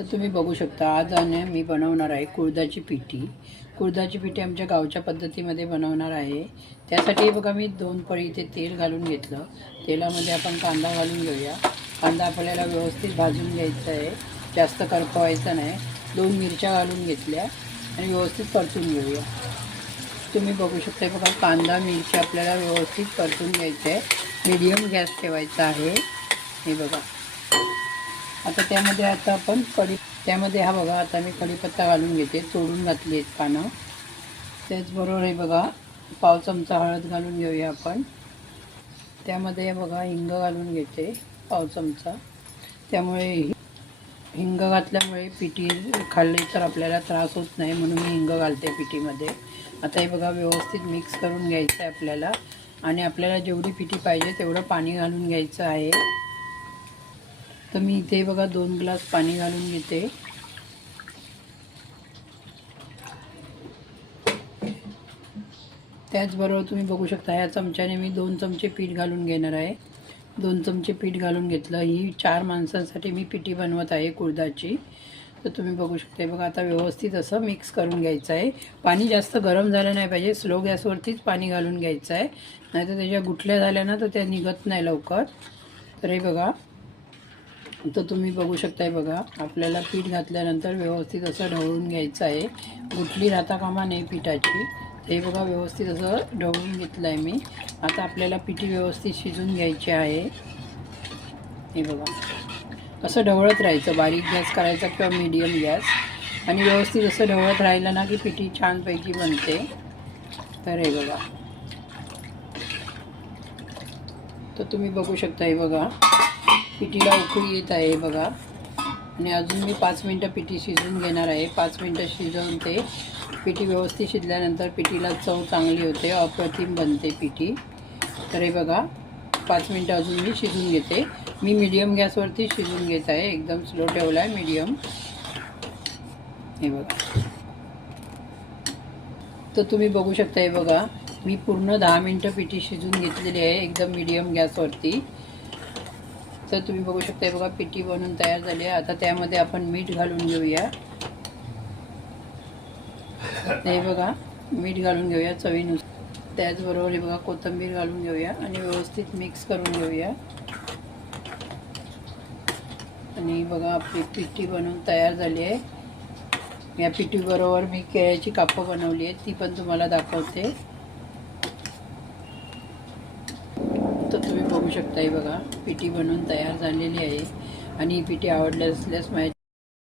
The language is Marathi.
तर तुम्ही बघू शकता आज मी बनवणार आहे कुळथाची पिठी. कुळथाची पिठी आमच्या गावच्या पद्धतीमध्ये बनवणार आहे. त्यासाठी बघा मी 2 पळी इथे तेल घालून घेतलं. तेलामध्ये आपण कांदा घालून घेऊया. कांदा आपल्याला व्यवस्थित भाजून घ्यायचा आहे, जास्त करपवायचा नाही. 2 मिरच्या घालून घेतल्या आणि व्यवस्थित परतून घेऊया. तुम्ही बघू शकता बघा कांदा मिरची आपल्याला व्यवस्थित परतून घ्यायचं आहे. मीडियम गॅस ठेवायचा आहे. हे बघा आता त्यामध्ये आपण त्यामध्ये हा बघा आता मी कढीपत्ता घालून घेते. तोडून घातली आहेत पानं. त्याचबरोबर हे बघा पाव चमचा हळद घालून घेऊया आपण. त्यामध्ये बघा हिंग घालून घेते पाव चमचा. त्यामुळे हिंग घातल्यामुळे पिठी खाल्ली तर आपल्याला त्रास होत नाही, म्हणून मी हिंग घालते पिठीमध्ये. आता हे बघा व्यवस्थित मिक्स करून घ्यायचं आहे आपल्याला. आणि आपल्याला जेवढी पिठी पाहिजे तेवढं पाणी घालून घ्यायचं आहे. तर मी इथे बघा 2 ग्लास पाणी घालून घेते. त्याचबरोबर तुम्ही बघू शकता ह्या चमच्याने मी 2 चमचे पीठ घालून घेणार आहे. 2 चमचे पीठ घालून घेतलं. ही 4 माणसांसाठी मी पिठी बनवत आहे कुळथाची. तर तुम्ही बघू शकता बघा आता व्यवस्थित असं मिक्स करून घ्यायचं आहे. पाणी जास्त गरम झालं नाही पाहिजे, स्लो गॅसवरतीच पाणी घालून घ्यायचं आहे, नाहीतर त्याच्या गुठल्या झाल्या ना तर त्या निघत नाही लवकर. तर हे बघा तर तुम्ही बघू शकताय बघा आपल्याला पीठ घातल्यानंतर व्यवस्थित असं ढवळून घ्यायचं आहे. गुठली राहता कामा नये पिठाची. हे बघा व्यवस्थित असं ढवळून घेतलं आहे मी. आता आपल्याला पिठी व्यवस्थित शिजून घ्यायची आहे. हे बघा असं ढवळत राहायचं, बारीक गॅस करायचा किंवा मीडियम गॅस. आणि व्यवस्थित असं ढवळत राहिलं ना की पिठी छानपैकी बनते. तर हे बघा तर तुम्ही बघू शकता हे बघा पिठीला उकळी येत आहे बघा. आणि अजून मी 5 मिनटं पिठी शिजवून घेणार आहे. 5 मिनटं शिजवून ते पिठी व्यवस्थित शिजल्यानंतर पिठीला चव चांगली होते, अप्रतिम बनते पिठी. तर हे बघा 5 मिनटं अजून मी शिजवून घेते. मी मीडियम गॅसवरती शिजवून घेत आहे, एकदम स्लो ठेवला आहे मीडियम. हे बघा तर तुम्ही बघू शकता हे बघा मी पूर्ण 10 मिनटं पिठी शिजवून घेतलेली आहे एकदम मीडियम गॅसवरती. तर तुम्ही बघू शकता बघा पिठी बनवून तयार झाली आहे. आता त्यामध्ये आपण मीठ घालून घेऊया. हे बघा मीठ घालून घेऊया चवीनुसार. त्याचबरोबर हे बघा कोथिंबीर घालून घेऊया आणि व्यवस्थित मिक्स करून घेऊया. आणि बघा आपली पिठी बनवून तयार झाली आहे. या पिठीबरोबर मी केळ्याची कापं बनवली आहेत, ती पण तुम्हाला दाखवते. तर तुम्ही बघू शकता बघा पिठी बनवून तयार झालेली आहे. आणि ही पिठी आवडली असल्यास माझ्या